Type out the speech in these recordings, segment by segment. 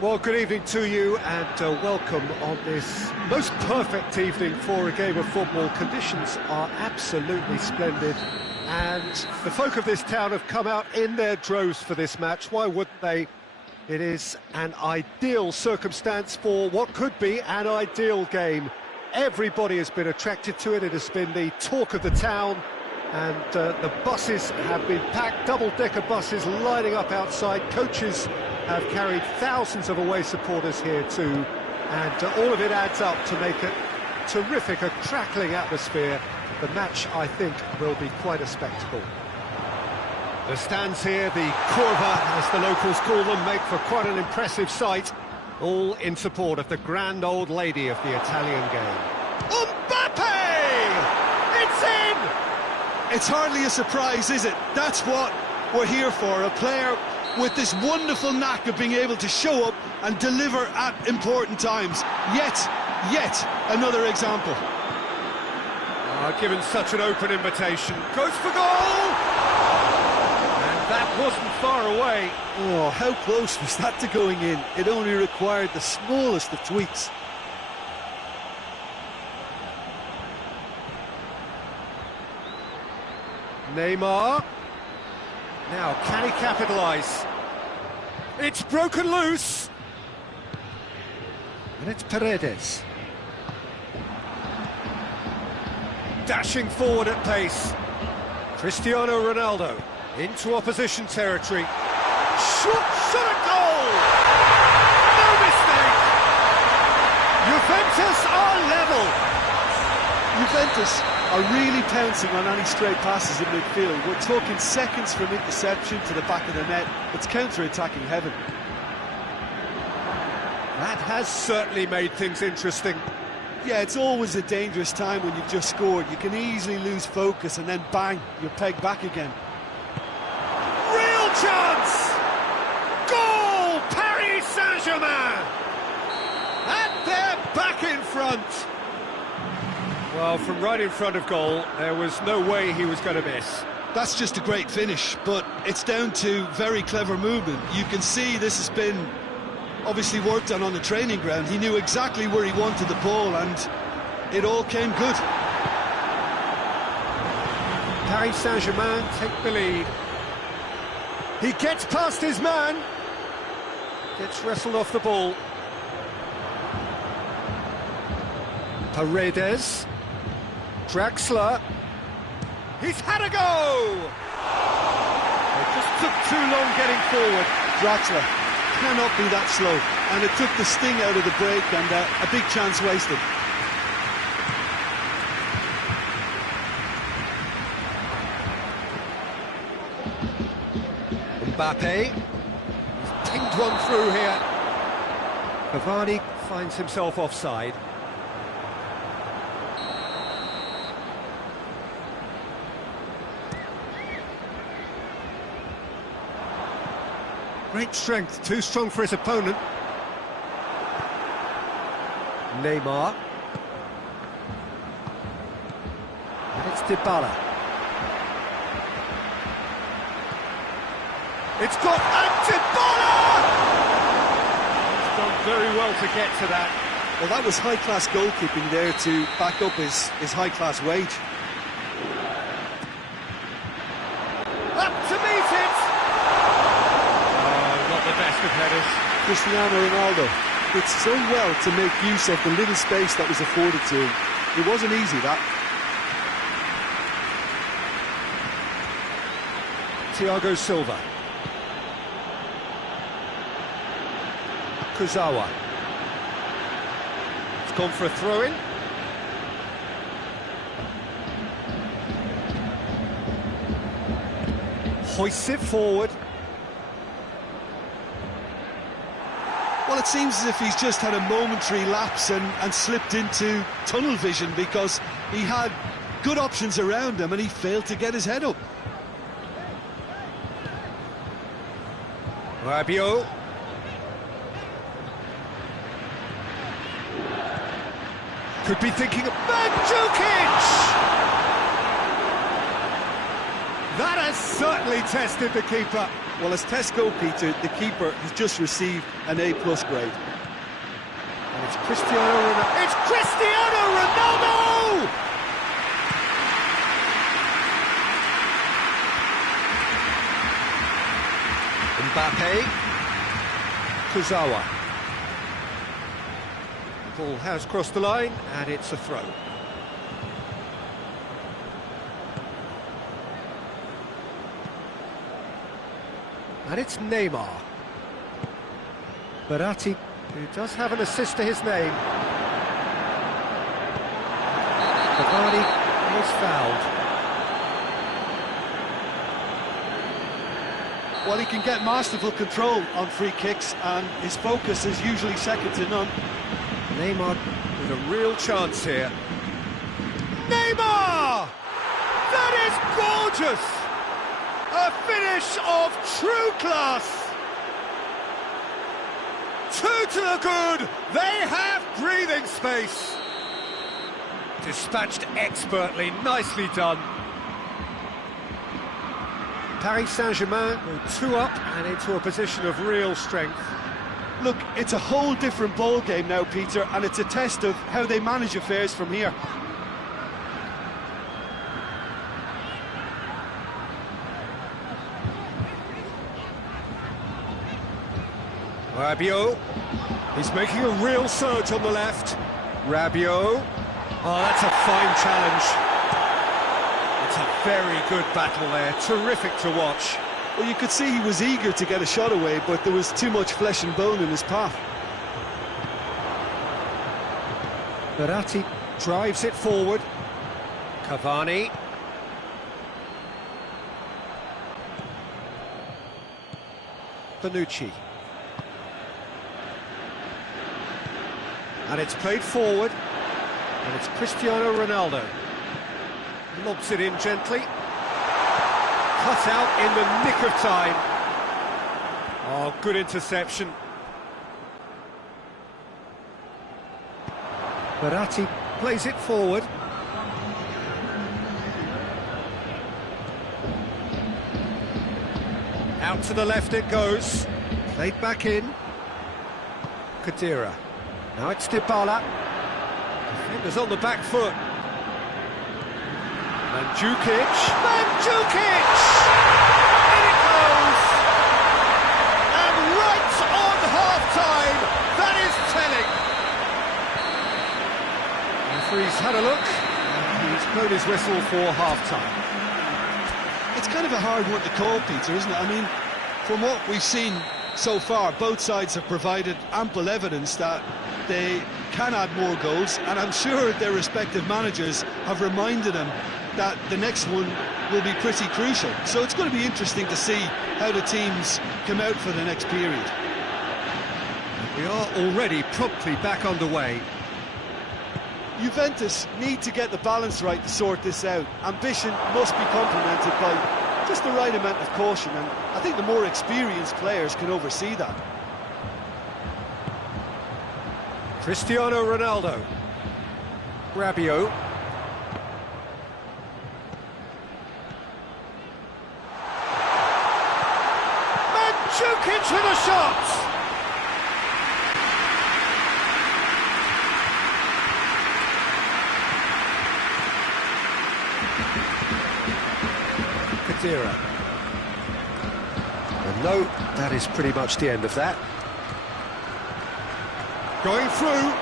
Well, good evening to you and welcome on this most perfect evening for a game of football. Conditions are absolutely splendid and the folk of this town have come out in their droves for this match. Why wouldn't they? It is an ideal circumstance for what could be an ideal game. Everybody has been attracted to it. It has been the talk of the town, and the buses have been packed, double-decker buses lining up outside. Coaches have carried thousands of away supporters here too, and all of it adds up to make it terrific, a crackling atmosphere. The match, I think, will be quite a spectacle. The stands here, the curva, as the locals call them, make for quite an impressive sight, all in support of the grand old lady of the Italian game. Mbappe! It's in! It's hardly a surprise, is it? That's what we're here for, a player with this wonderful knack of being able to show up and deliver at important times. Yet another example. Given such an open invitation, goes for goal! And that wasn't far away. Oh, how close was that to going in? It only required the smallest of tweaks. Neymar. Now, can he capitalise? It's broken loose! And it's Paredes. Dashing forward at pace. Cristiano Ronaldo into opposition territory. Shot at goal! No mistake! Juventus are level! Juventus are really pouncing on any stray passes in midfield. We're talking seconds from interception to the back of the net. It's counter-attacking heaven. That has certainly made things interesting. Yeah, it's always a dangerous time when you've just scored. You can easily lose focus and then bang, you're pegged back again. Real chance! Goal! Paris Saint-Germain! And they're back in front. Well, from right in front of goal, there was no way he was going to miss. That's just a great finish, but it's down to very clever movement. You can see this has been obviously worked on the training ground. He knew exactly where he wanted the ball, and it all came good. Paris Saint-Germain take the lead. He gets past his man. Gets wrestled off the ball. Paredes. Draxler. He's had a go! It just took too long getting forward. Draxler cannot be that slow, and it took the sting out of the break, and a big chance wasted. Mbappe. He's pinged one through here. Cavani finds himself offside. Great strength, too strong for his opponent. Neymar. And it's Dybala. It's got Dybala! He's done very well to get to that. Well, that was high-class goalkeeping there to back up his high-class wage. Up to meet it! The best of headers. Cristiano Ronaldo did so well to make use of the little space that was afforded to him. It wasn't easy, that. Thiago Silva. Kurzawa. It's gone for a throw-in. Hoists it forward. Well, it seems as if he's just had a momentary lapse and slipped into tunnel vision, because he had good options around him and he failed to get his head up. Rabiot. Could be thinking of Mandzukic! That has certainly tested the keeper. Well, as tests go, Peter, the keeper has just received an A+ grade. And it's Cristiano Ronaldo. It's Cristiano Ronaldo! Mbappe. Kurzawa. Ball has crossed the line, and it's a throw. And it's Neymar. Verratti, who does have an assist to his name. Cavani was fouled. Well, he can get masterful control on free kicks, and his focus is usually second to none. Neymar with a real chance here. Neymar! That is gorgeous! A finish of true class! Two to the good! They have breathing space! Dispatched expertly, nicely done. Paris Saint-Germain go 2 up and into a position of real strength. Look, it's a whole different ball game now, Peter, and it's a test of how they manage affairs from here. Rabiot, he's making a real surge on the left. Rabiot, oh, that's a fine challenge. It's a very good battle there, terrific to watch. Well, you could see he was eager to get a shot away, but there was too much flesh and bone in his path. Verratti drives it forward. Cavani. Bonucci. And it's played forward. And it's Cristiano Ronaldo. Lobs it in gently. Cut out in the nick of time. Oh, good interception. Verratti plays it forward. Out to the left it goes. Played back in. Khedira. Now it's Dybala. Defenders on the back foot. Mandzukic. Mandzukic! In it goes! And right on half-time, that is telling. The referee's had a look, and he's blown his whistle for half-time. It's kind of a hard one to call, Peter, isn't it? I mean, from what we've seen so far, both sides have provided ample evidence that they can add more goals, and I'm sure their respective managers have reminded them that the next one will be pretty crucial. So it's going to be interesting to see how the teams come out for the next period. We are already promptly back underway. Juventus need to get the balance right to sort this out. Ambition must be complemented by just the right amount of caution, and I think the more experienced players can oversee that. Cristiano Ronaldo. Rabiot. Mandzukic with a shot! Khedira. And no, that is pretty much the end of that. Going through,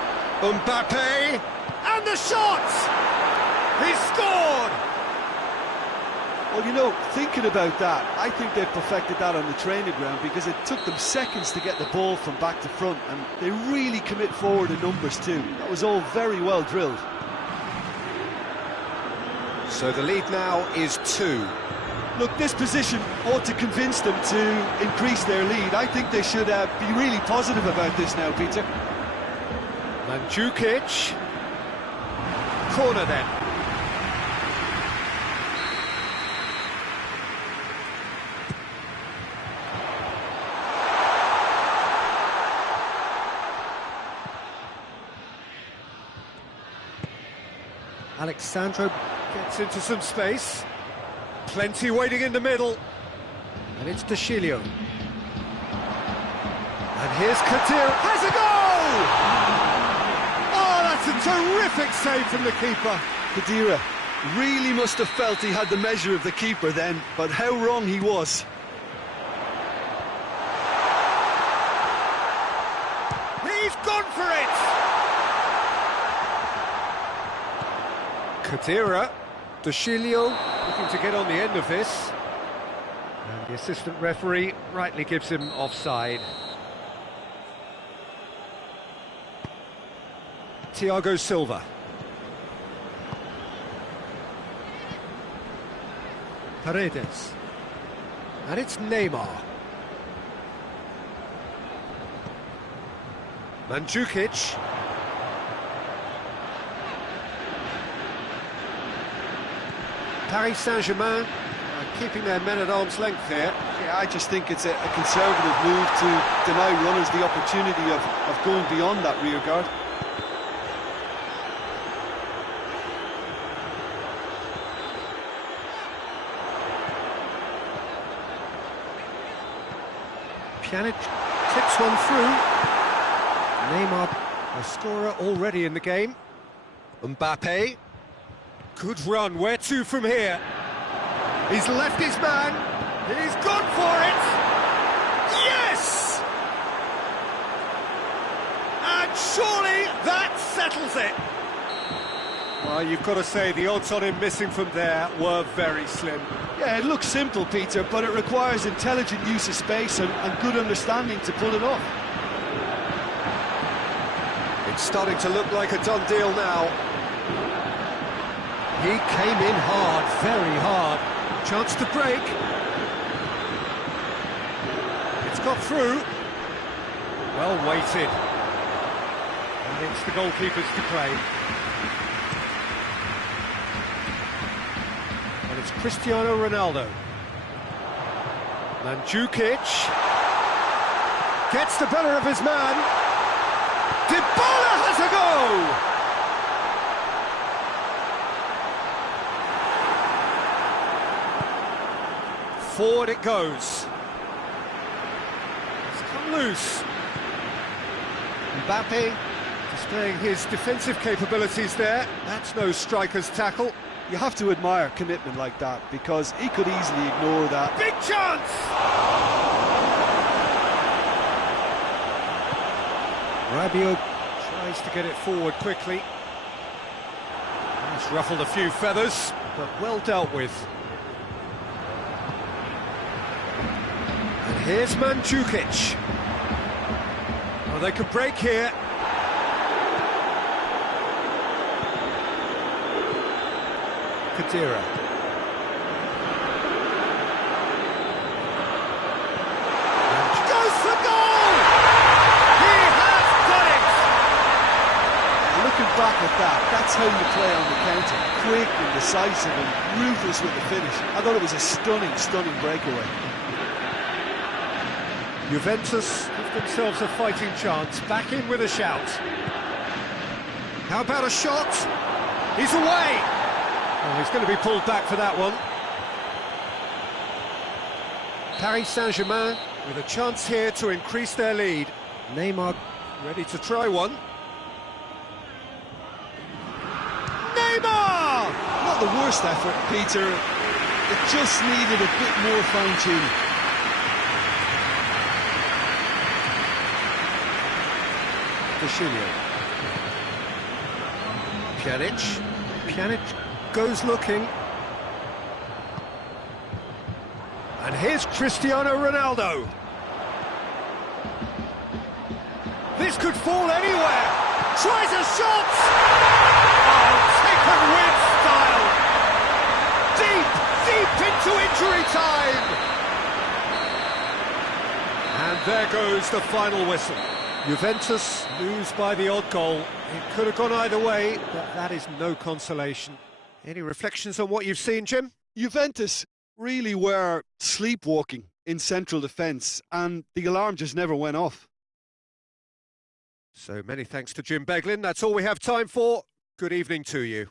Mbappe, and the shot! He's scored! Well, you know, thinking about that, I think they've perfected that on the training ground, because it took them seconds to get the ball from back to front, and they really commit forward in numbers too. That was all very well drilled. So the lead now is 2. Look, this position ought to convince them to increase their lead. I think they should be really positive about this now, Peter. Mandzukic. Corner then. Alexandro gets into some space. Plenty waiting in the middle. And it's De Chilio. And here's Kadir. Has a goal! Oh, that's a terrific save from the keeper. Khedira really must have felt he had the measure of the keeper then, but how wrong he was. He's gone for it! Khedira, De Chilio looking to get on the end of this. And the assistant referee rightly gives him offside. Thiago Silva. Paredes. And it's Neymar. Mandzukic. Paris Saint-Germain keeping their men at arm's length here. Yeah, I just think it's a conservative move to deny runners the opportunity of going beyond that rear guard. Pjanic tips one through. Neymar, a scorer already in the game. Mbappe. Good run, where to from here? He's left his man. He's gone for it. Yes! And surely that settles it. Well, you've got to say the odds on him missing from there were very slim. Yeah, it looks simple, Peter, but it requires intelligent use of space and good understanding to pull it off. It's starting to look like a done deal now. He came in hard, very hard. Chance to break. It's got through. Well weighted. And it's the goalkeepers to play. And it's Cristiano Ronaldo. Mandzukic gets the better of his man. Dybala has a go! Forward it goes. It's come loose. Mbappe displaying his defensive capabilities there. That's no striker's tackle. You have to admire commitment like that, because he could easily ignore that. Big chance! Rabiot tries to get it forward quickly. He's ruffled a few feathers, but well dealt with. And here's Mandzukic. Well, they could break here. Khedira. Goes for goal! He has done it! Looking back at that, that's how you play on the counter. Quick and decisive and ruthless with the finish. I thought it was a stunning, stunning breakaway. Juventus give themselves a fighting chance. Back in with a shout. How about a shot? He's away! Oh, he's going to be pulled back for that one. Paris Saint-Germain with a chance here to increase their lead. Neymar ready to try one. Neymar! Not the worst effort, Peter. It just needed a bit more fine-tuning. De Chilio. Pjanic goes looking. And here's Cristiano Ronaldo. This could fall anywhere. Tries a shot. Oh, taken with style. Deep into injury time. And there goes the final whistle. Juventus lose by the odd goal. It could have gone either way, but that is no consolation. Any reflections on what you've seen, Jim? Juventus really were sleepwalking in central defence, and the alarm just never went off. So many thanks to Jim Beglin. That's all we have time for. Good evening to you.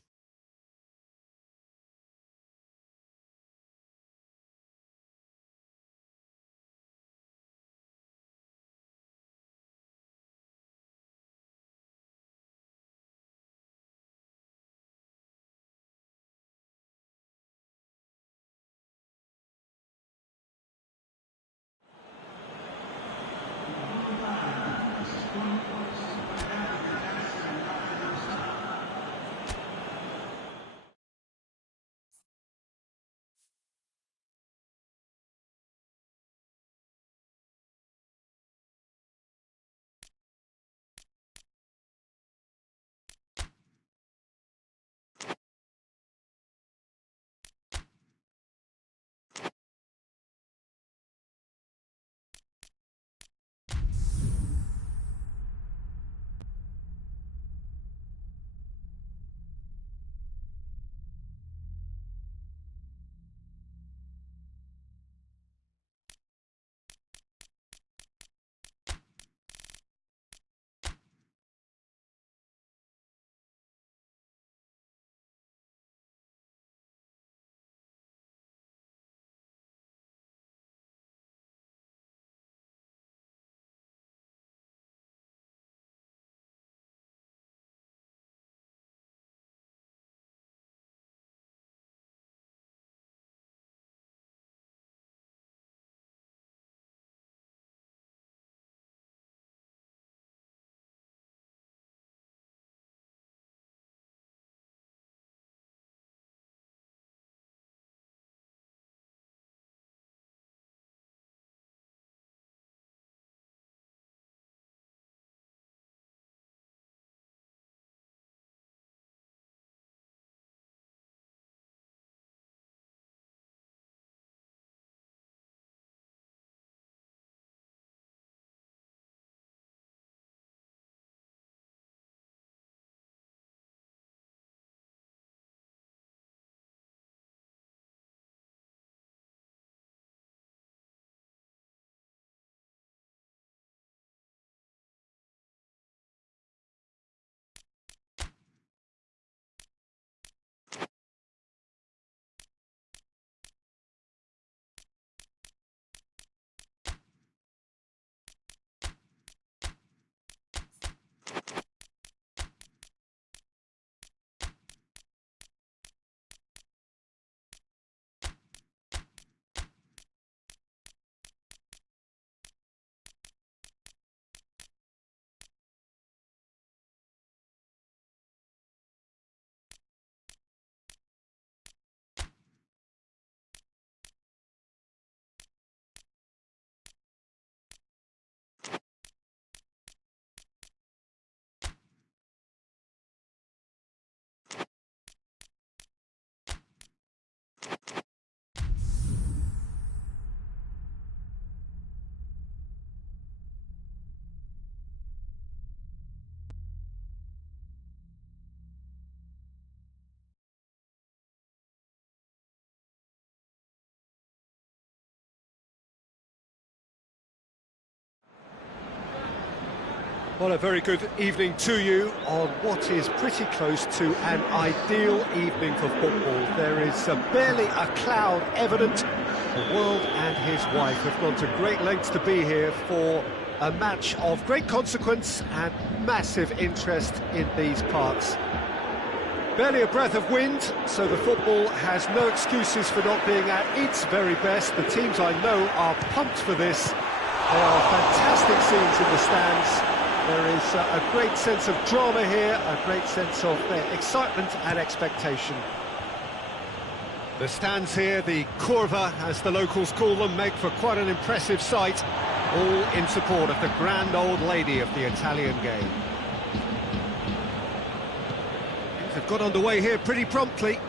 Well, a very good evening to you on what is pretty close to an ideal evening for football. There is barely a cloud evident. The world and his wife have gone to great lengths to be here for a match of great consequence and massive interest in these parts. Barely a breath of wind, so the football has no excuses for not being at its very best. The teams I know are pumped for this. There are fantastic scenes in the stands. There is a great sense of drama here, a great sense of excitement and expectation. The stands here, the curva, as the locals call them, make for quite an impressive sight, all in support of the grand old lady of the Italian game. Things have got underway here pretty promptly.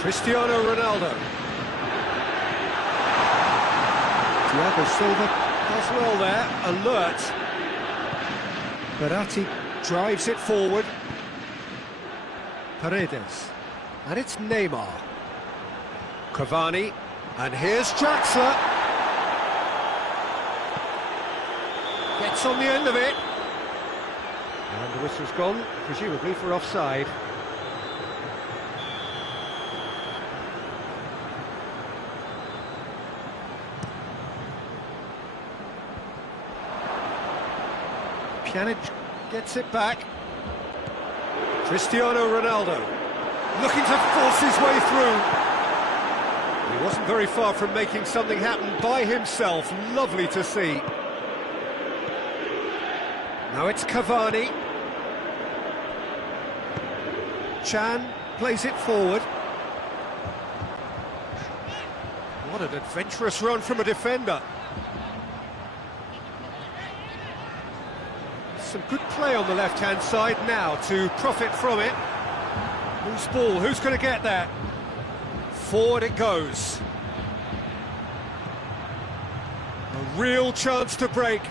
Cristiano Ronaldo. Thiago Silva does well there, alert. Verratti drives it forward. Paredes. And it's Neymar. Cavani. And here's Draxler. Gets on the end of it. And the whistle's gone, presumably for offside. Pjanic gets it back. Cristiano Ronaldo looking to force his way through. He wasn't very far from making something happen by himself. Lovely to see. Now it's Cavani. Chan plays it forward. What an adventurous run from a defender. Some good play on the left-hand side now to profit from it. Whose ball? Who's going to get there? Forward it goes. A real chance to break.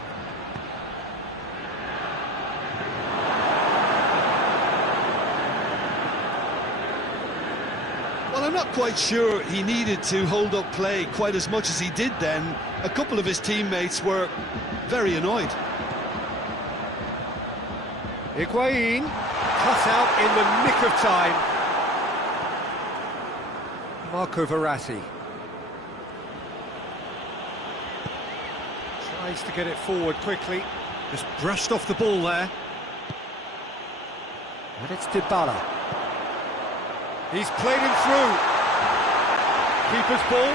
Well, I'm not quite sure he needed to hold up play quite as much as he did then. A couple of his teammates were very annoyed. Higuain, cut out in the nick of time. Marco Verratti. Tries to get it forward quickly. Just brushed off the ball there. And it's Dybala. He's played him through. Keeper's ball.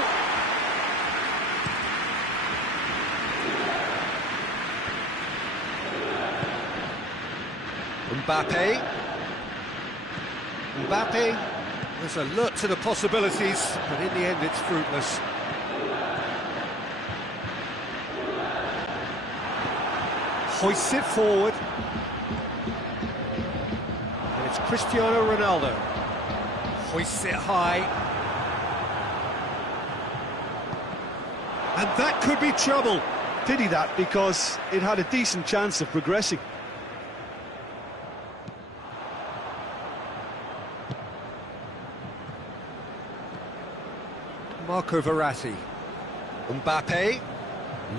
Mbappe was alert to the possibilities, but in the end it's fruitless. Hoists it forward. And it's Cristiano Ronaldo. Hoists it high. And that could be trouble. Pity that, because it had a decent chance of progressing. Marco Verratti. Mbappe.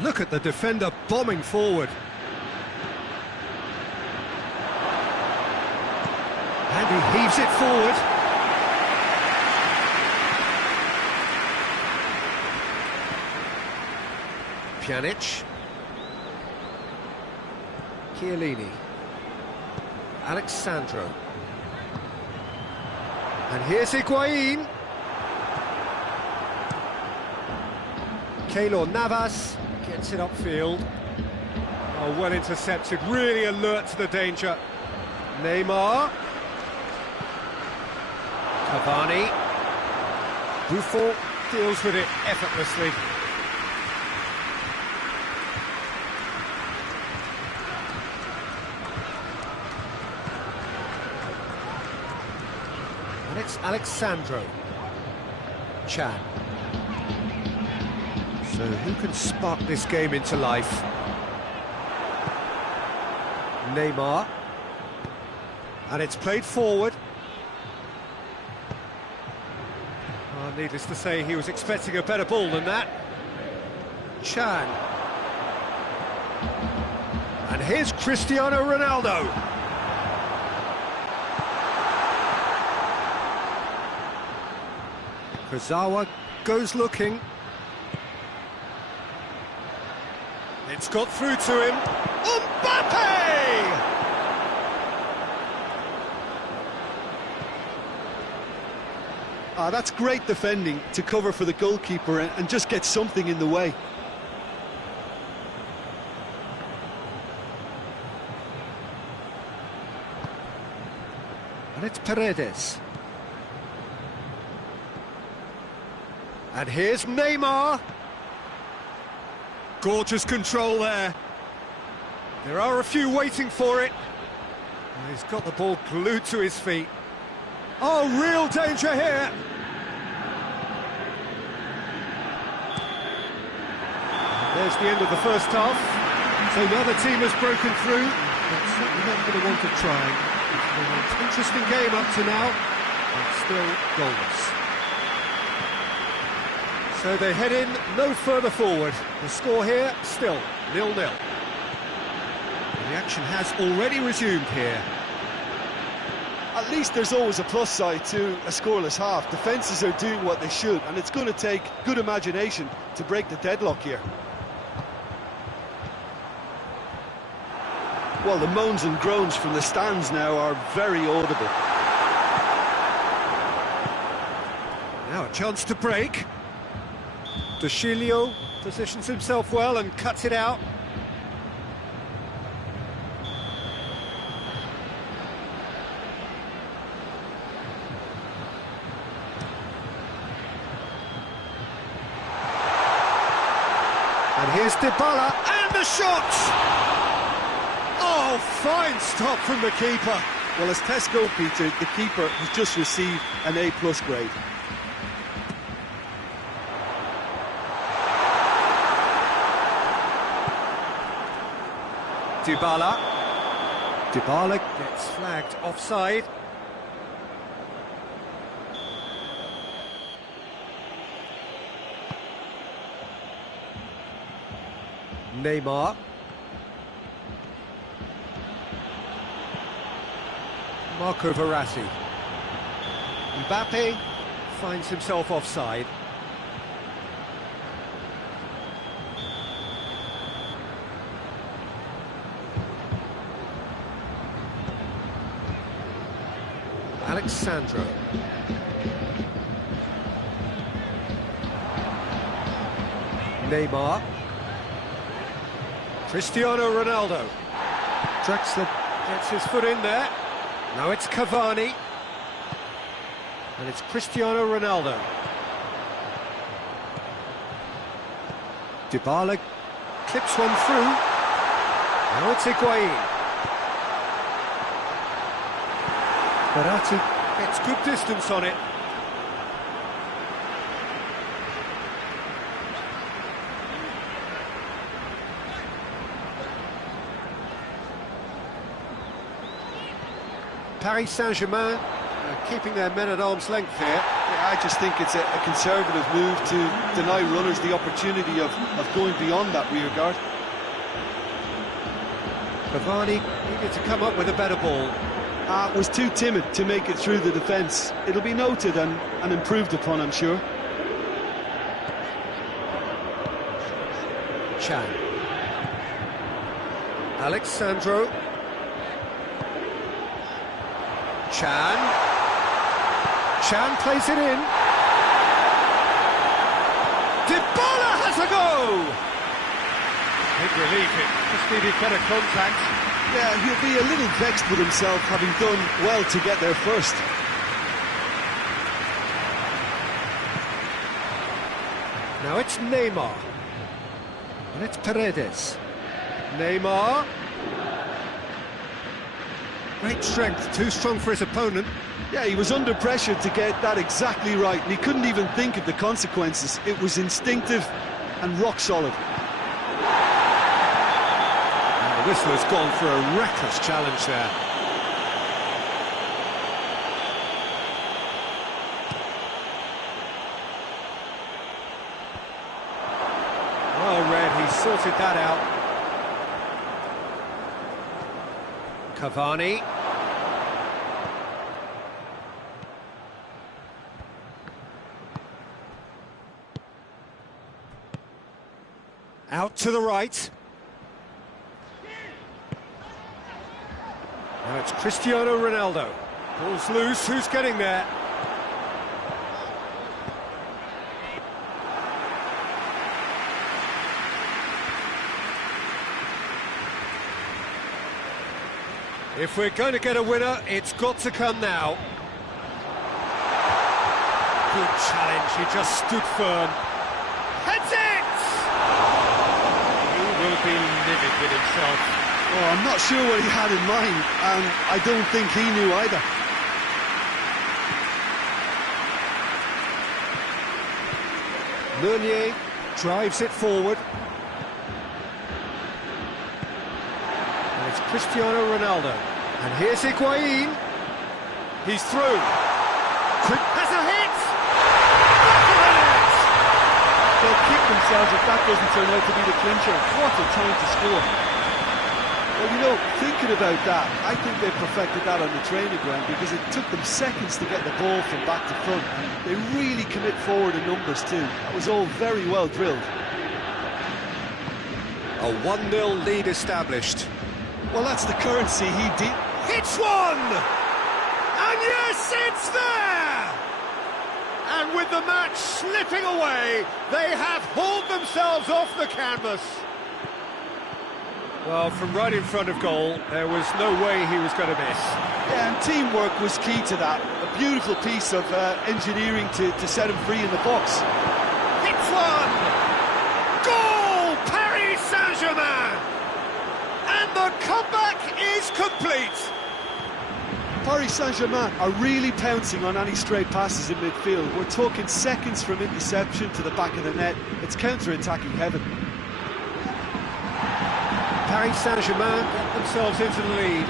Look at the defender bombing forward. And he heaves it forward. Pjanic. Chiellini. Alexandro. And here's Higuain. Keylor Navas gets it upfield. Oh, well intercepted, really alert to the danger. Neymar. Cavani. Buffon deals with it effortlessly. And it's Alexandro. Chan. So who can spark this game into life? Neymar. And it's played forward. Needless to say, he was expecting a better ball than that. Chan. And here's Cristiano Ronaldo. Kurzawa goes looking. It's got through to him. Mbappe! That's great defending to cover for the goalkeeper and just get something in the way. And it's Paredes. And here's Neymar. Gorgeous control there. There are a few waiting for it. And he's got the ball glued to his feet. Oh, real danger here. There's the end of the first half. So now the team has broken through. But certainly not going to want to try. It's been an interesting game up to now, but still goalless. So they head in no further forward. The score here, still 0-0. The action has already resumed here. At least there's always a plus side to a scoreless half. Defences are doing what they should, and it's going to take good imagination to break the deadlock here. Well, the moans and groans from the stands now are very audible. Now a chance to break. De Chilio positions himself well and cuts it out. And here's Dybala, and the shot! Oh, fine stop from the keeper. Well, as tests go, Peter, the keeper has just received an A+ grade. Dybala gets flagged offside. Neymar. Marco Verratti. Mbappe finds himself offside. Alexandro. Neymar. Cristiano Ronaldo. Draxler gets his foot in there. Now it's Cavani. And it's Cristiano Ronaldo. Dybala clips one through. Now it's Higuain. Verratti gets good distance on it. Paris Saint-Germain keeping their men at arm's length here. Yeah, I just think it's a conservative move to deny runners the opportunity of going beyond that rear guard. Cavani needed to come up with a better ball. Was too timid to make it through the defence. It'll be noted and improved upon, I'm sure. Chan. Alexandro. Chan plays it in. Dybala has a go! Big relief, it just needed better contact. Yeah, he'll be a little vexed with himself, having done well to get there first. Now it's Neymar. And it's Paredes. Neymar. Great strength, too strong for his opponent. Yeah, he was under pressure to get that exactly right, and he couldn't even think of the consequences. It was instinctive and rock solid. And The whistle has gone for a reckless challenge there. Well read, he sorted that out. Cavani. Out to the right. Now it's Cristiano Ronaldo. Ball's loose, who's getting there? If we're going to get a winner, it's got to come now. Good challenge, he just stood firm. Heads it! He will be livid with himself. Oh, I'm not sure what he had in mind, and I don't think he knew either. Meunier drives it forward. And it's Cristiano Ronaldo. And here's Higuain. He's through. Has a hit! They'll kick themselves if that doesn't turn out to be the clincher. What a time to score. Well, you know, thinking about that, I think they perfected that on the training ground because it took them seconds to get the ball from back to front. And they really commit forward in numbers too. That was all very well drilled. A 1-0 lead established. Well, that's the currency he did. Hits one! And yes, it's there! And with the match slipping away, they have hauled themselves off the canvas. Well, from right in front of goal, there was no way he was going to miss. Yeah, and teamwork was key to that. A beautiful piece of engineering to set him free in the box. Hits one! Goal! Paris Saint-Germain! And the comeback is complete! Paris Saint-Germain are really pouncing on any stray passes in midfield. We're talking seconds from interception to the back of the net. It's counter-attacking heaven. Paris Saint-Germain get themselves into the lead.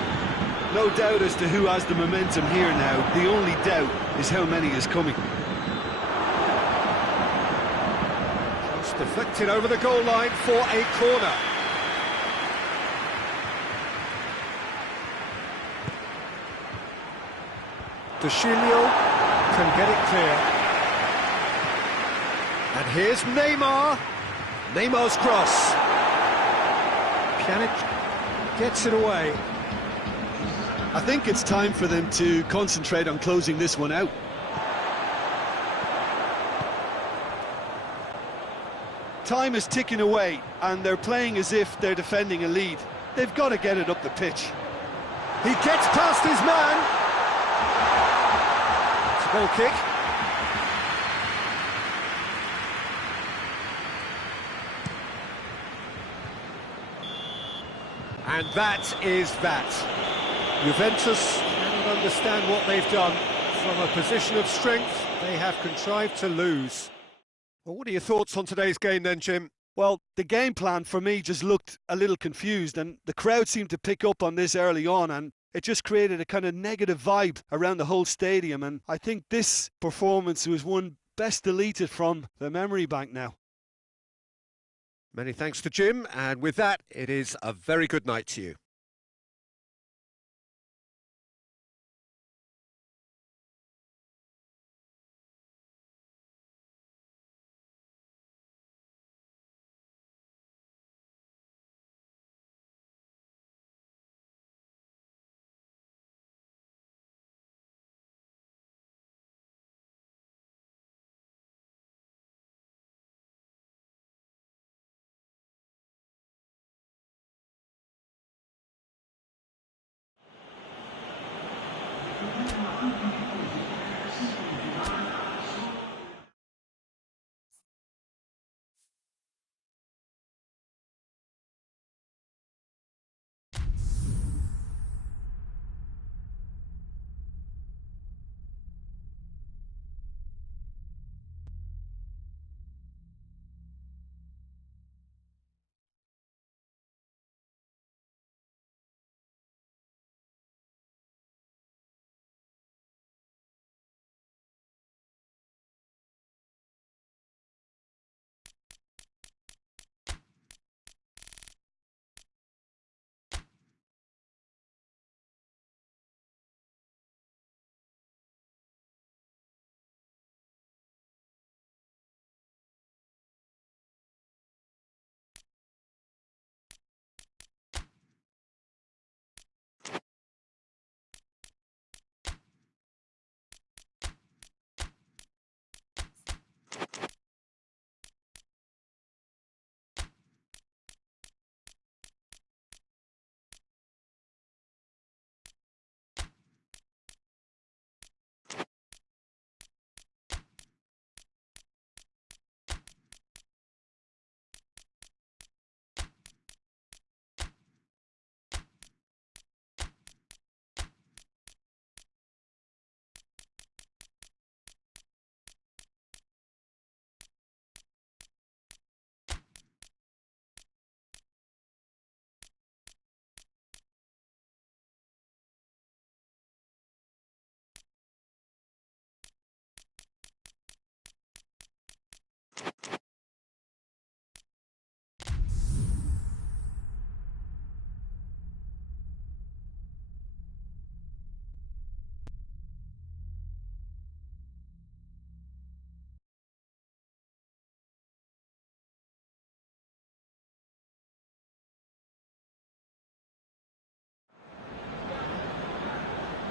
No doubt as to who has the momentum here now. The only doubt is how many is coming. Just deflected over the goal line for a corner. De Chilio can get it clear. And here's Neymar. Neymar's cross. Pjanic gets it away. I think it's time for them to concentrate on closing this one out. Time is ticking away, and they're playing as if they're defending a lead. They've got to get it up the pitch. He gets past his man. It's a goal kick. And that is that. Juventus cannot understand what they've done. From a position of strength, they have contrived to lose. Well, what are your thoughts on today's game then, Jim? Well, the game plan for me just looked a little confused, and the crowd seemed to pick up on this early on, and it just created a kind of negative vibe around the whole stadium, and I think this performance was one best deleted from the memory bank now. Many thanks to Jim, and with that, it is a very good night to you.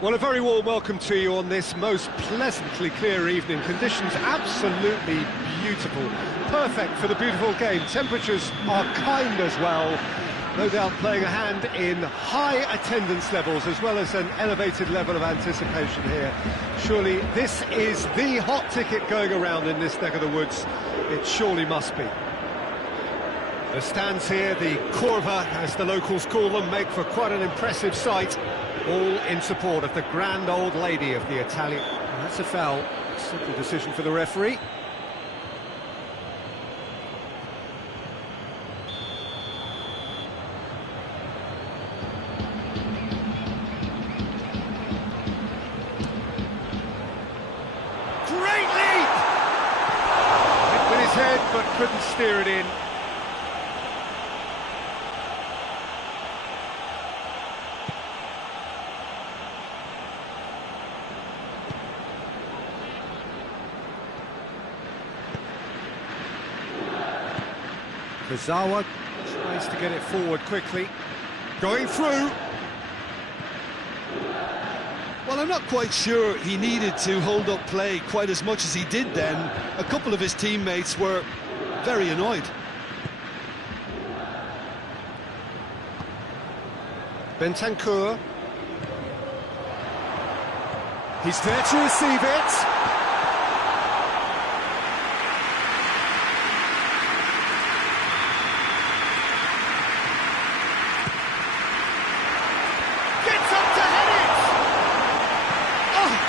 Well, a very warm welcome to you on this most pleasantly clear evening. Conditions absolutely beautiful. Perfect for the beautiful game. Temperatures are kind as well. No doubt playing a hand in high attendance levels as well as an elevated level of anticipation here. Surely this is the hot ticket going around in this neck of the woods. It surely must be. The stands here, the Curva, as the locals call them, make for quite an impressive sight. All in support of the grand old lady of the Italian. And that's a foul. Simple decision for the referee. Great leap! Hit with his head, but couldn't steer it in. Kazawa tries to get it forward quickly. Going through. Well, I'm not quite sure he needed to hold up play quite as much as he did then. A couple of his teammates were very annoyed. Bentancur. He's there to receive it.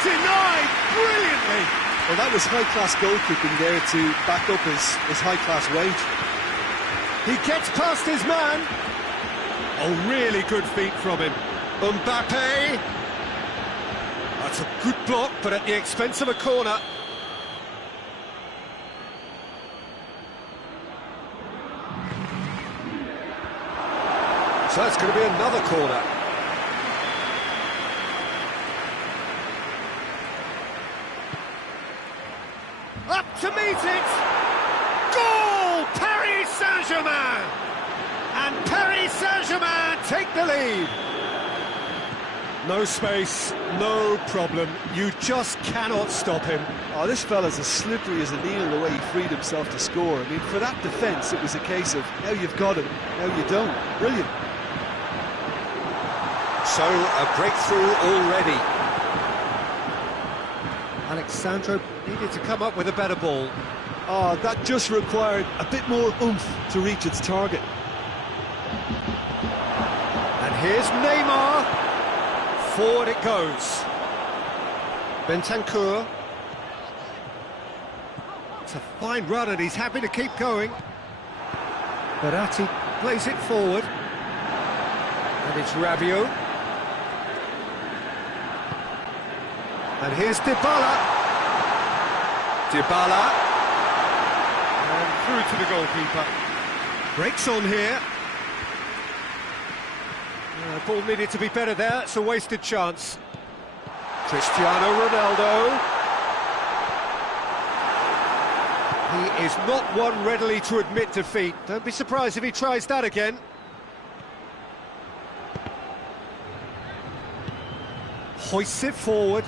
Denied brilliantly. Well, that was high-class goalkeeping there to back up his high-class weight. He gets past his man. Oh, really good feet from him. Mbappe. That's a good block, but at the expense of a corner. So it's going to be another corner. Up to meet it! Goal! Paris Saint-Germain! And Paris Saint-Germain take the lead. No space, no problem. You just cannot stop him. Oh, this fella's as slippery as a needle the way he freed himself to score. I mean, for that defence, it was a case of now you've got him, now you don't. Brilliant. So, a breakthrough already. Alexandro needed to come up with a better ball. Oh, that just required a bit more oomph to reach its target. And here's Neymar. Forward it goes. Bentancur. It's a fine run and he's happy to keep going. Verratti plays it forward. And it's Rabiot. And here's Dybala. Dybala. And through to the goalkeeper. Breaks on here. Ball needed to be better there. It's a wasted chance. Cristiano Ronaldo. He is not one readily to admit defeat. Don't be surprised if he tries that again. Hoists it forward.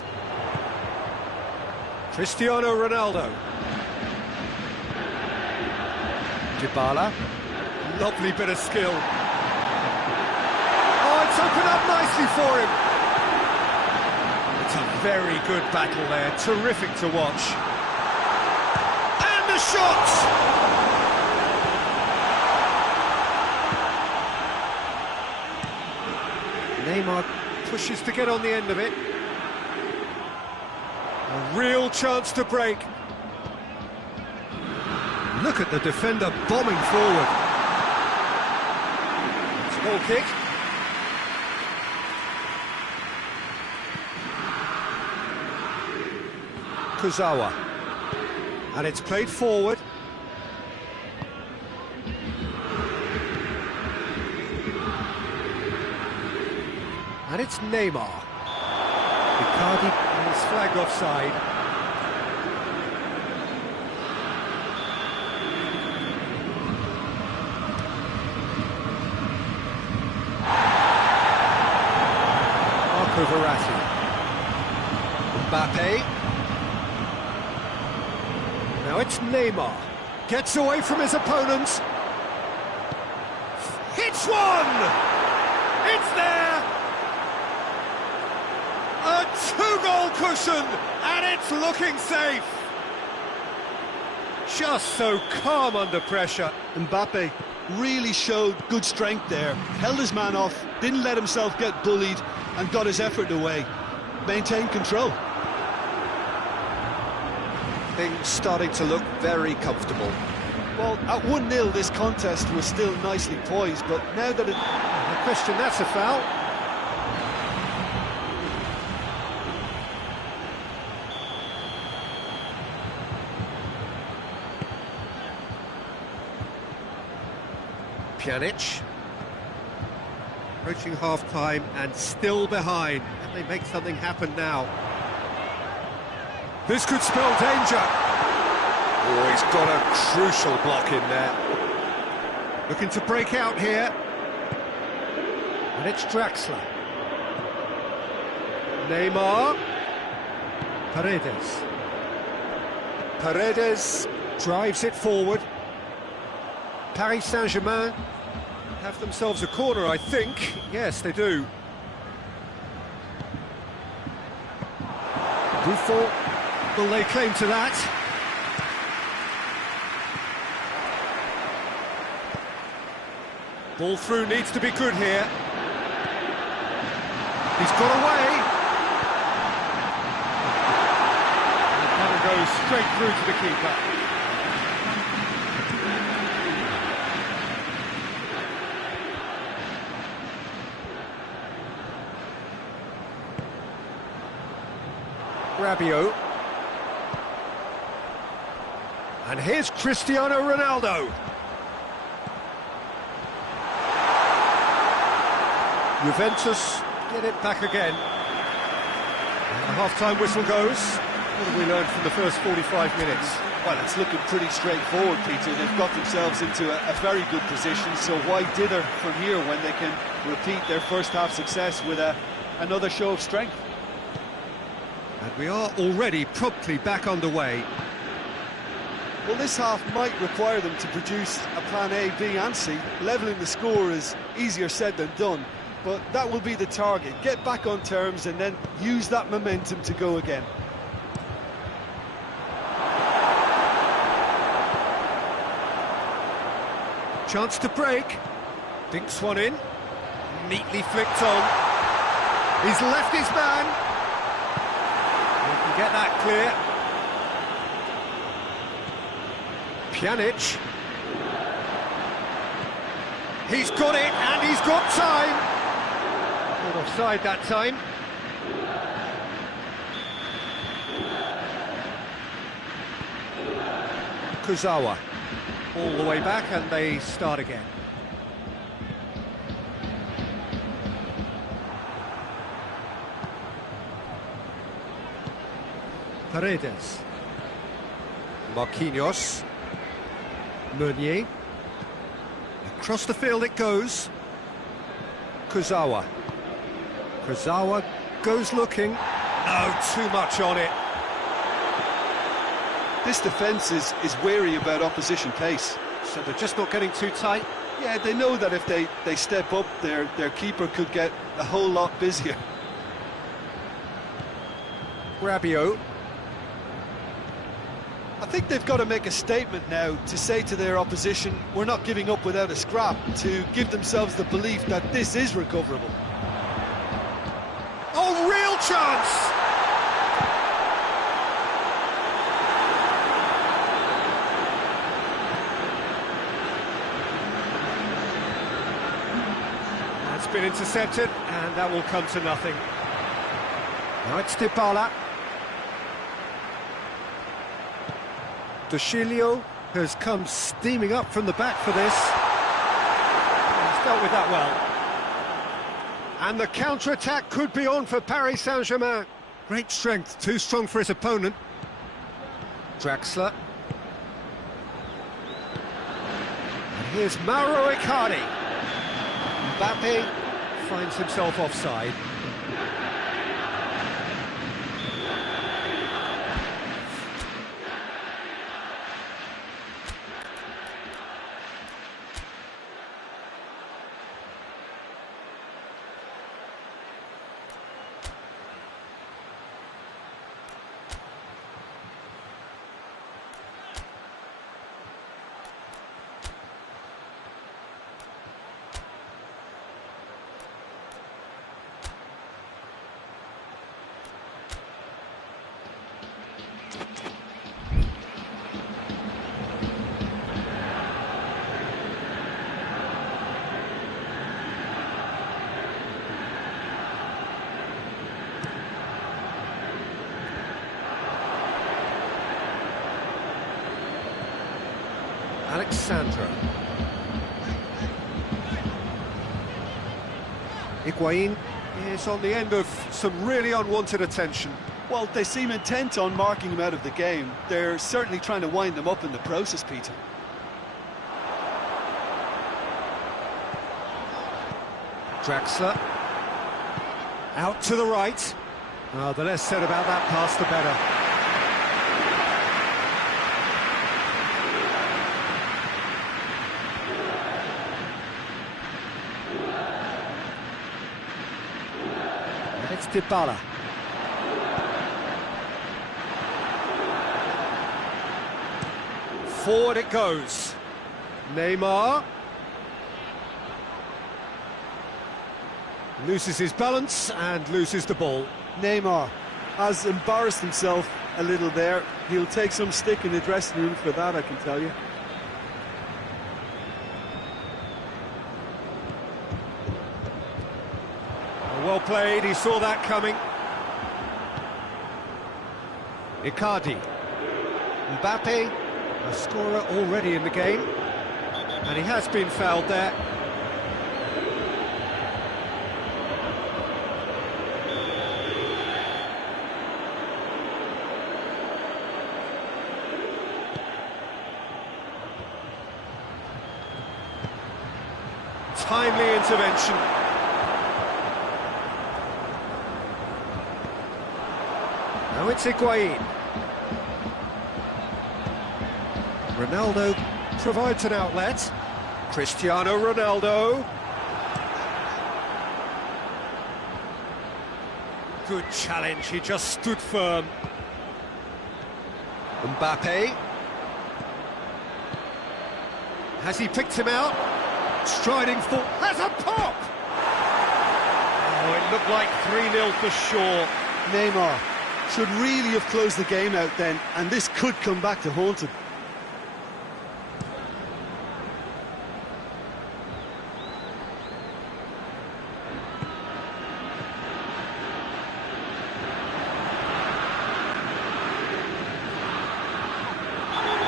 Cristiano Ronaldo. Dybala. Lovely bit of skill. Oh, it's opened up nicely for him. It's a very good battle there. Terrific to watch. And the shot! Neymar pushes to get on the end of it. A real chance to break. Look at the defender bombing forward. It's a ball kick. Kurzawa. And it's played forward. And it's Neymar. Icardi is flagged offside. Verratti. Mbappe. Now it's Neymar. Gets away from his opponents. Hits one! It's there! A two-goal cushion, and it's looking safe. Just so calm under pressure. Mbappe really showed good strength there. Held his man off, didn't let himself get bullied, and got his effort away. Maintained control. Things starting to look very comfortable. Well, at 1-0 this contest was still nicely poised, but now that it... No question, that's a foul. Pjanic. Approaching half-time and still behind. Can they make something happen now? This could spell danger. Oh, he's got a crucial block in there. Looking to break out here. And it's Draxler. Neymar. Paredes. Paredes drives it forward. Paris Saint-Germain have themselves a corner, I think. Yes, they do. Buffon will lay claim to that. Ball through needs to be good here. He's got away. And the corner goes straight through to the keeper. Rabiot. And here's Cristiano Ronaldo. Juventus get it back again. And the half-time whistle goes. What have we learned from the first 45 minutes? Well, it's looking pretty straightforward, Peter. They've got themselves into a very good position, so why dither from here when they can repeat their first-half success with another show of strength? And we are already promptly back underway. Well, this half might require them to produce a plan A, B and C. Levelling the score is easier said than done, but that will be the target. Get back on terms and then use that momentum to go again. Chance to break. Dinks one in. Neatly flicked on. He's left his man. He can get that clear. Pjanic. He's got it, and he's got time. Not offside that time. Kurzawa. All the way back, and they start again. Paredes. Marquinhos. Meunier. Across the field it goes. Kurzawa. Kurzawa goes looking. No, too much on it. This defence is wary about opposition pace. So they're just not getting too tight. Yeah, they know that if they step up, their keeper could get a whole lot busier. Rabiot. I think they've got to make a statement now to say to their opposition, we're not giving up without a scrap, to give themselves the belief that this is recoverable. Oh, real chance! That's been intercepted, and that will come to nothing. Now it's Dybala. De Chilio has come steaming up from the back for this. He's dealt with that well. And the counter-attack could be on for Paris Saint-Germain. Great strength, too strong for his opponent. Draxler. And here's Mauro Icardi. Mbappe finds himself offside. Alexandra. Higuain is on the end of some really unwanted attention. Well, they seem intent on marking him out of the game. They're certainly trying to wind him up in the process, Peter. Draxler. Out to the right. The less said about that pass, the better. And it's Dybala. Forward it goes. Neymar. Loses his balance and loses the ball. Neymar has embarrassed himself a little there. He'll take some stick in the dressing room for that, I can tell you. Well played, he saw that coming. Icardi. Mbappe, a scorer already in the game. And he has been fouled there. Timely intervention. Now it's Higuain. Ronaldo provides an outlet. Cristiano Ronaldo. Good challenge, he just stood firm. Mbappe. Has he picked him out? Striding for... has a pop! Oh, it looked like 3-0 for sure. Neymar should really have closed the game out then, and this could come back to haunt him.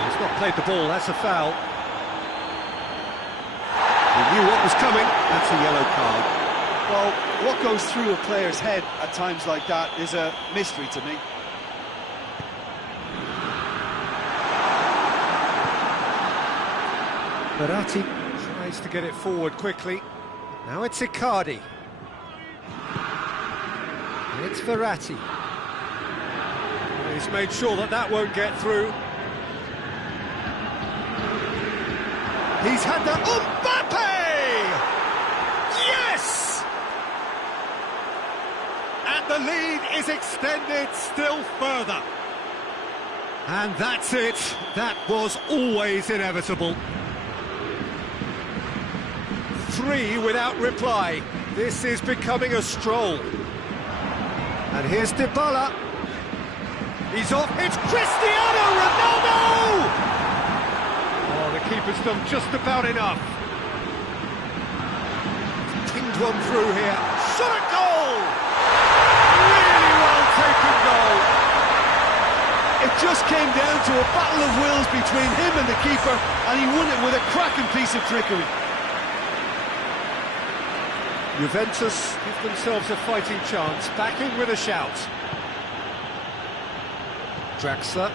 He's not played the ball, that's a foul. He knew what was coming, that's a yellow card. Well, what goes through a player's head at times like that is a mystery to me. Verratti tries to get it forward quickly. Now it's Icardi. It's Verratti. He's made sure that that won't get through. He's had that... Mbappe! Yes! And the lead is extended still further. And that's it. That was always inevitable. 3 without reply. This is becoming a stroll. And here's Dybala. He's off. It's Cristiano Ronaldo! Oh, the keeper's done just about enough. Pinged one through here. Shot a goal! Really well taken goal. It just came down to a battle of wills between him and the keeper, and he won it with a cracking piece of trickery. Juventus give themselves a fighting chance, back in with a shout. Draxler,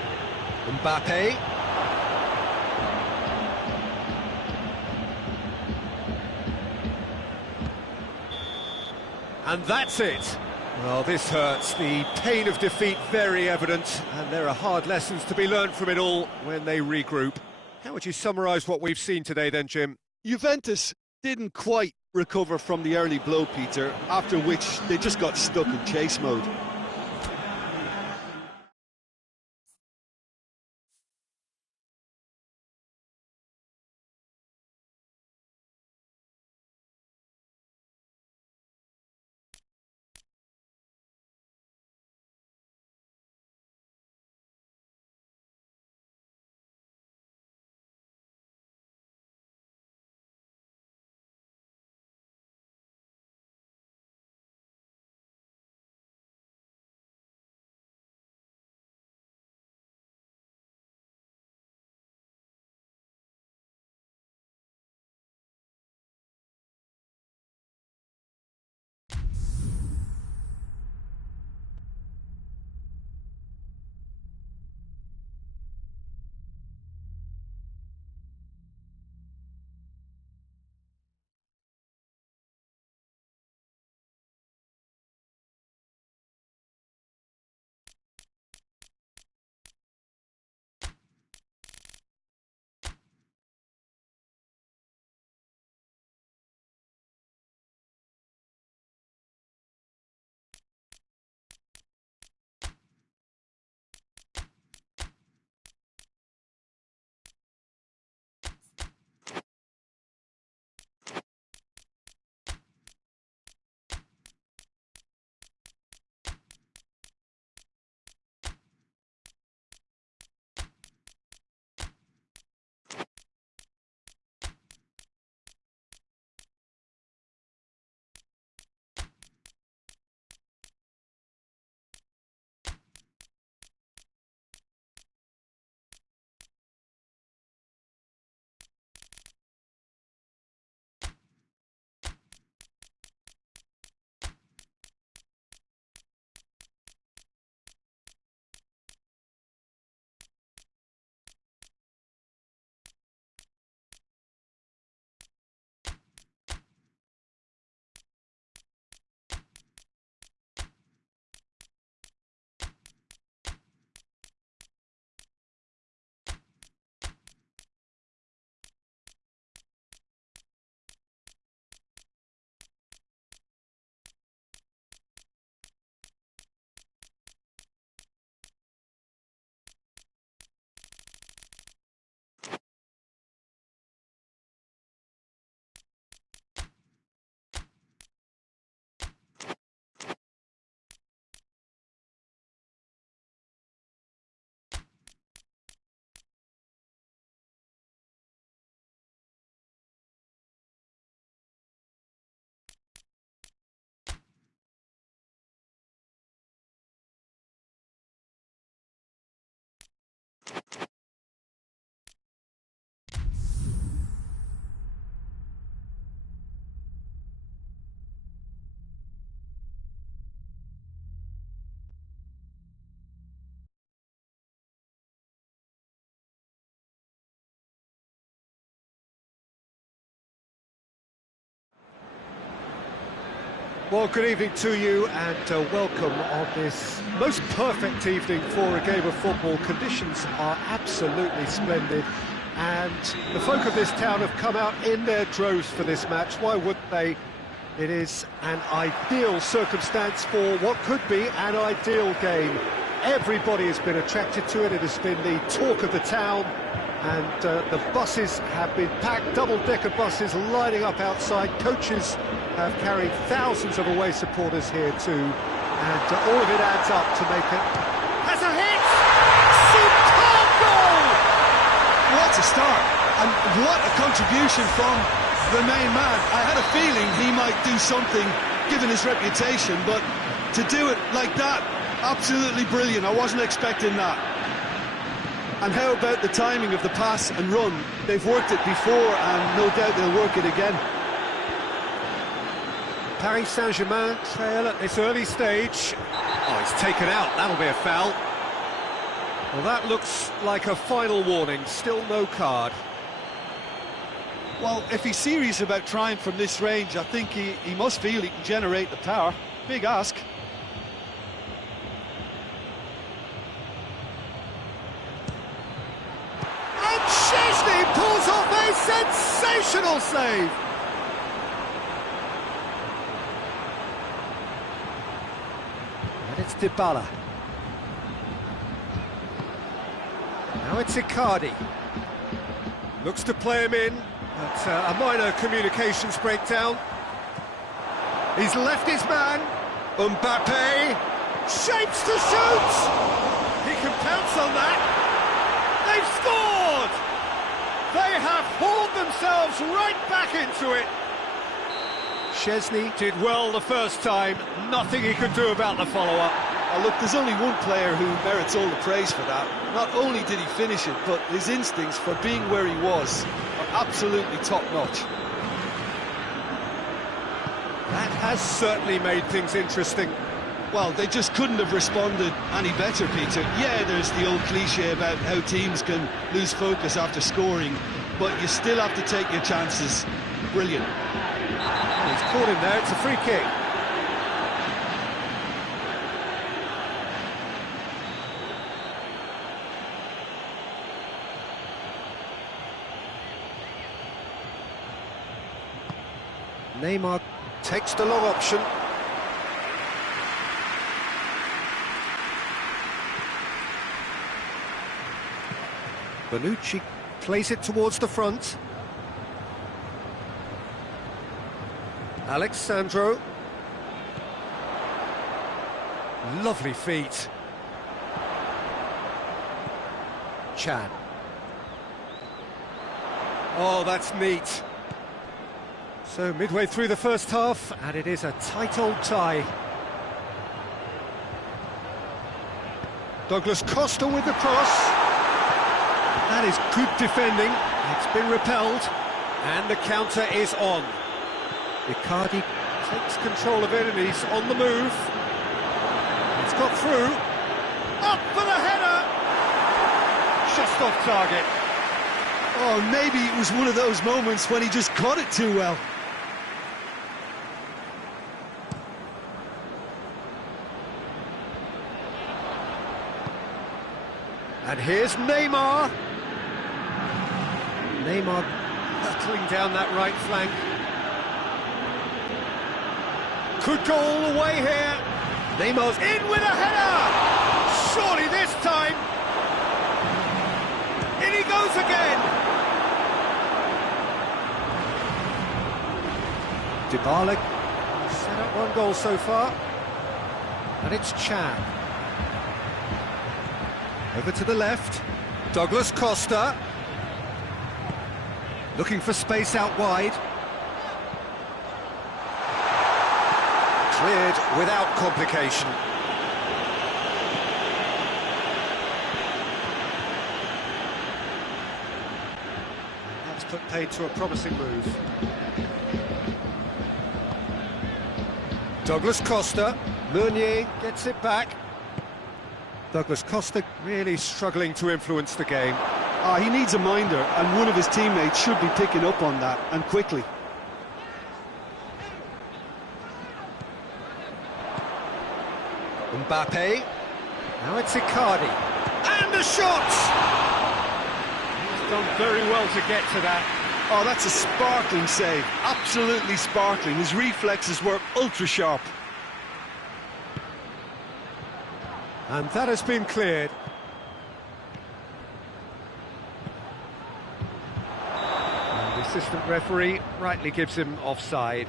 Mbappe. And that's it. Well, this hurts. The pain of defeat very evident, and there are hard lessons to be learned from it all when they regroup. How would you summarise what we've seen today then, Jim? Juventus didn't quite recover from the early blow, Peter, after which they just got stuck in chase mode. Well, good evening to you and welcome on this most perfect evening for a game of football. Conditions are absolutely splendid and the folk of this town have come out in their droves for this match. Why wouldn't they? It is an ideal circumstance for what could be an ideal game. Everybody has been attracted to it. It has been the talk of the town, and the buses have been packed, double-decker buses lining up outside. Coaches have carried thousands of away supporters here too, and all of it adds up to make it... Has a hit! Superb goal! What a start, and what a contribution from the main man. I had a feeling he might do something, given his reputation, but to do it like that, absolutely brilliant. I wasn't expecting that. And how about the timing of the pass and run? They've worked it before, and no doubt they'll work it again. Paris Saint-Germain trail at this early stage. Oh, he's taken out. That'll be a foul. Well, that looks like a final warning. Still no card. Well, if he's serious about trying from this range, I think he must feel he can generate the power. Big ask. And Szczesny pulls off a sensational save. And it's Dybala. Now it's Icardi. Looks to play him in, but a minor communications breakdown. He's left his man. Mbappe shapes to shoot. He can pounce on that. They've scored. They have hauled themselves right back into it. Szczesny did well the first time. Nothing he could do about the follow-up. Oh, look, there's only one player who merits all the praise for that. Not only did he finish it, but his instincts for being where he was are absolutely top-notch. That has certainly made things interesting. Well, they just couldn't have responded any better, Peter. Yeah, there's the old cliche about how teams can lose focus after scoring, but you still have to take your chances. Brilliant. He's caught him there, it's a free kick. Neymar takes the long option. Bonucci plays it towards the front. Alexandro. Lovely feet. Chan. Oh, that's neat. So midway through the first half, and it is a tight old tie. Douglas Costa with the cross. That is good defending. It's been repelled, and the counter is on. Icardi takes control of it, and he's on the move. It's got through. Up for the header! Just off target. Oh, maybe it was one of those moments when he just caught it too well. And here's Neymar. Neymar battling down that right flank. Could go all the way here. Neymar's in with a header! Surely this time. In he goes again. Dybala set up one goal so far. And it's Chan. Over to the left. Douglas Costa. Looking for space out wide. Cleared without complication. That's put paid to a promising move. Douglas Costa. Meunier gets it back. Douglas Costa really struggling to influence the game. He needs a minder, and one of his teammates should be picking up on that, and quickly. Mbappe. Now it's Icardi. And the shot! He's done very well to get to that. Oh, that's a sparkling save. Absolutely sparkling. His reflexes were ultra-sharp. And that has been cleared. And the assistant referee rightly gives him offside.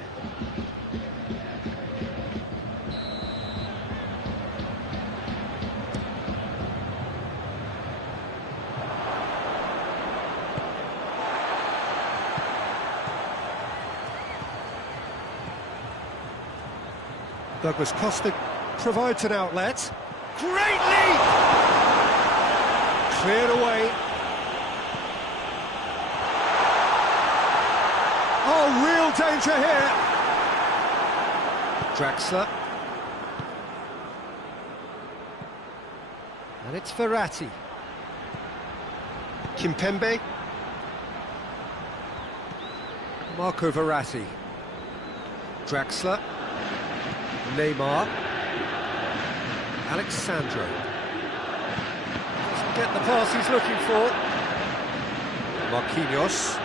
Douglas Costa provides an outlet. Great leap! Cleared away. Oh, real danger here. Draxler. And it's Verratti. Kimpembe. Marco Verratti. Draxler. Neymar. Alexandro. Doesn't get the pass he's looking for. Marquinhos.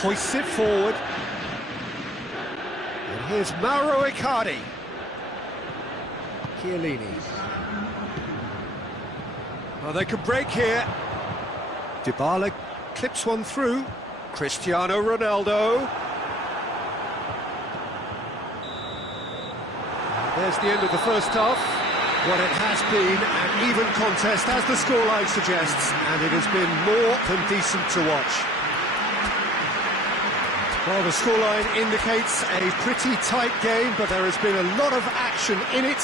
Hoists it forward. And here's Mauro Icardi. Chiellini. Oh, they could break here. Dybala clips one through. Cristiano Ronaldo. There's the end of the first half. What it has been an even contest, as the scoreline suggests, and it has been more than decent to watch. Well, the scoreline indicates a pretty tight game, but there has been a lot of action in it,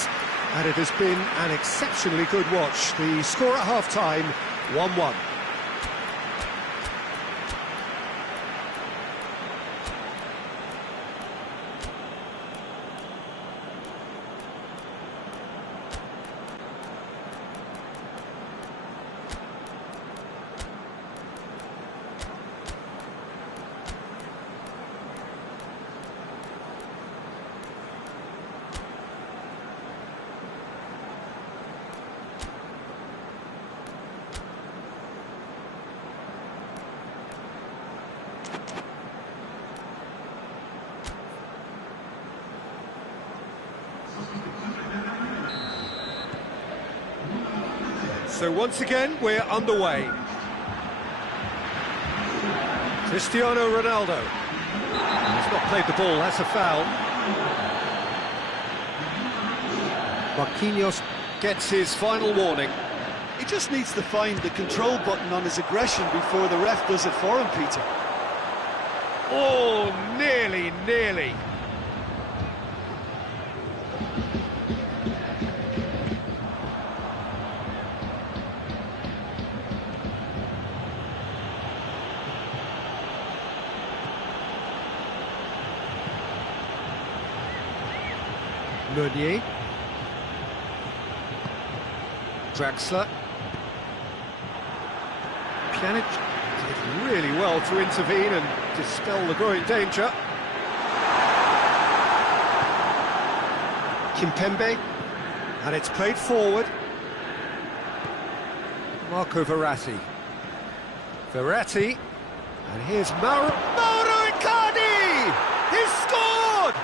and it has been an exceptionally good watch. The score at half-time, 1-1. So once again, we're underway. Cristiano Ronaldo. He's not played the ball, that's a foul. Marquinhos gets his final warning. He just needs to find the control button on his aggression before the ref does it for him, Peter. Oh, nearly. Meunier. Draxler. Pjanic did really well to intervene and dispel the growing danger. Kimpembe. And it's played forward. Marco Verratti. Verratti. And here's Mauro Icardi! He's scored!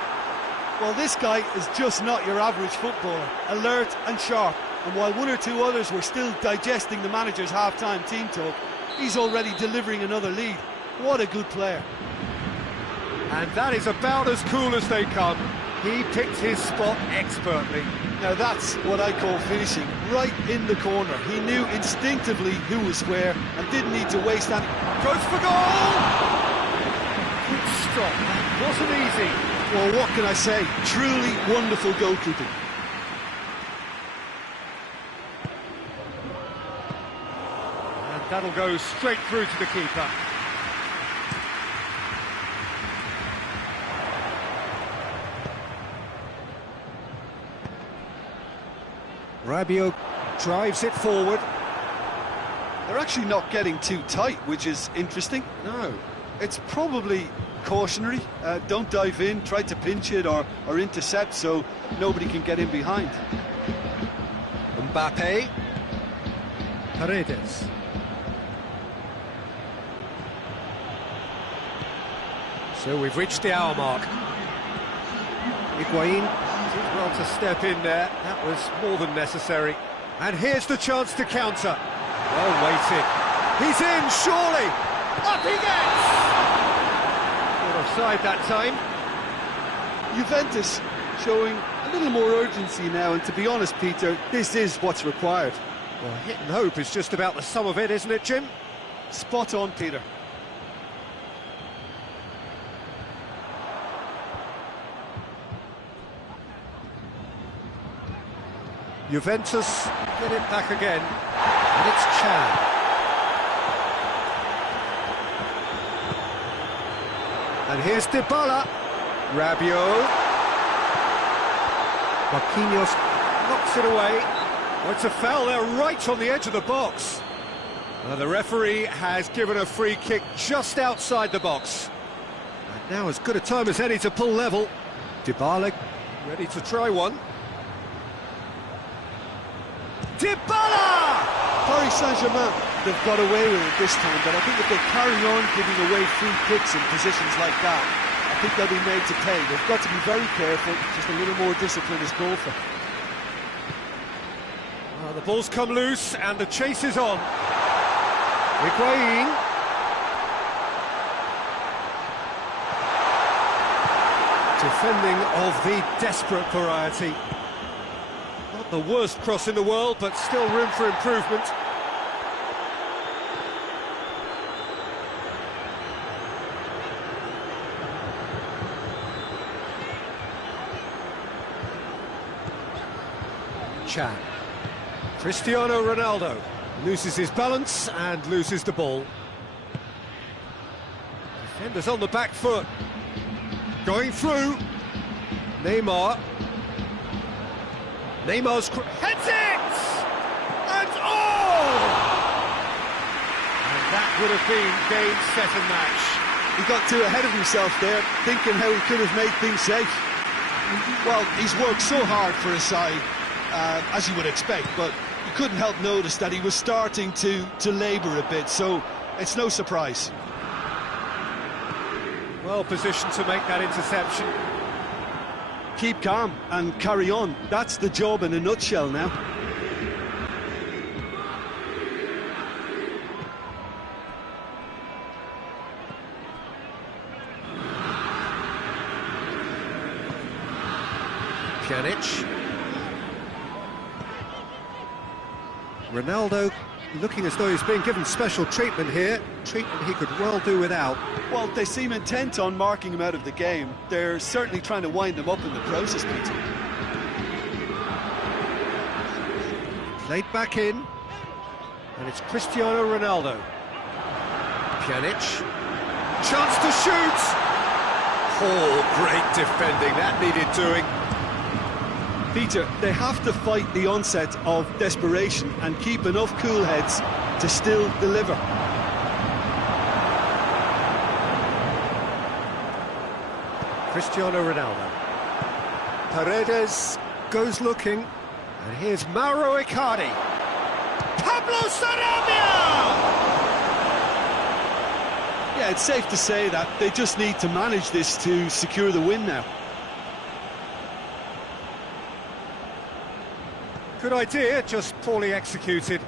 Well, this guy is just not your average footballer, alert and sharp. And while one or two others were still digesting the manager's half-time team talk, he's already delivering another lead. What a good player. And that is about as cool as they come. He picked his spot expertly. Now that's what I call finishing, right in the corner. He knew instinctively who was where and didn't need to waste any... Goes for goal! Good stop, that wasn't easy. Well, what can I say? Truly wonderful goalkeeping. And that'll go straight through to the keeper. Rabiot drives it forward. They're actually not getting too tight, which is interesting. No. It's probably cautionary. Don't dive in, try to pinch it or intercept so nobody can get in behind. Mbappe. Paredes. So we've reached the hour mark. Higuain did well to step in there. That was more than necessary. And here's the chance to counter. Well waited. He's in, surely. Up he gets! Not offside that time. Juventus showing a little more urgency now, and to be honest, Peter, this is what's required. Well, hit and hope is just about the sum of it, isn't it, Jim? Spot on, Peter. Juventus get it back again, and it's Chan. And here's Dybala. Rabiot. Marquinhos knocks it away. Oh, it's a foul there right on the edge of the box. The referee has given a free kick just outside the box. And now as good a time as any to pull level. Dybala ready to try one. Dybala! Paris Saint-Germain, they've got away with it this time, but I think if they carry on giving away free kicks in positions like that, I think they'll be made to pay. They've got to be very careful, just a little more discipline is called for. Well, the ball's come loose and the chase is on. Higuain. Defending of the desperate variety. Not the worst cross in the world, but still room for improvement. Chan. Cristiano Ronaldo loses his balance and loses the ball. Defenders on the back foot. Going through. Neymar. Neymar's heads it! And oh! And that would have been game, set and match. He got too ahead of himself there, thinking how he could have made things safe. Well, he's worked so hard for his side, as you would expect, but you couldn't help notice that he was starting to labour a bit, so it's no surprise. Well positioned to make that interception. Keep calm and carry on. That's the job in a nutshell now. Pjanic. Ronaldo looking as though he's being given special treatment here. Treatment he could well do without. Well, they seem intent on marking him out of the game. They're certainly trying to wind him up in the process, Peter. Played back in. And it's Cristiano Ronaldo. Pjanic. Chance to shoot! Oh, great defending. That needed doing. Peter, they have to fight the onset of desperation and keep enough cool heads to still deliver. Cristiano Ronaldo. Paredes goes looking. And here's Mauro Icardi. Pablo Sarabia! Yeah, it's safe to say that they just need to manage this to secure the win now. Good idea, just poorly executed.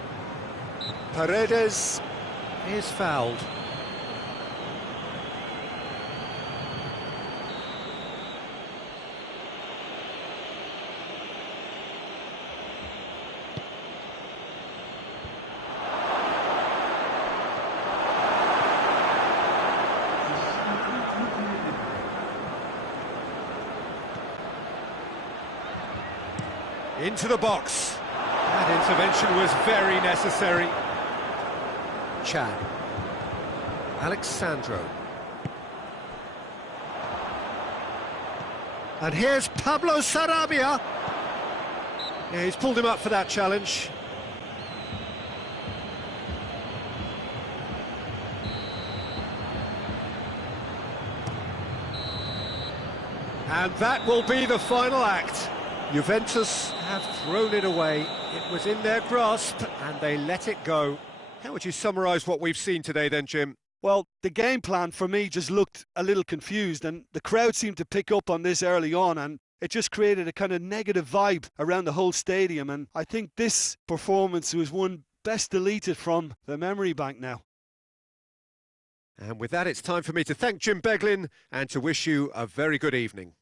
Paredes is fouled. Into the box. That intervention was very necessary. Chan. Alexandro. And here's Pablo Sarabia. Yeah, he's pulled him up for that challenge. And that will be the final act. Juventus have thrown it away. It was in their grasp and they let it go. How would you summarise what we've seen today then, Jim? Well, the game plan for me just looked a little confused, and the crowd seemed to pick up on this early on, and it just created a kind of negative vibe around the whole stadium. And I think this performance was one best deleted from the memory bank now. And with that, it's time for me to thank Jim Beglin and to wish you a very good evening.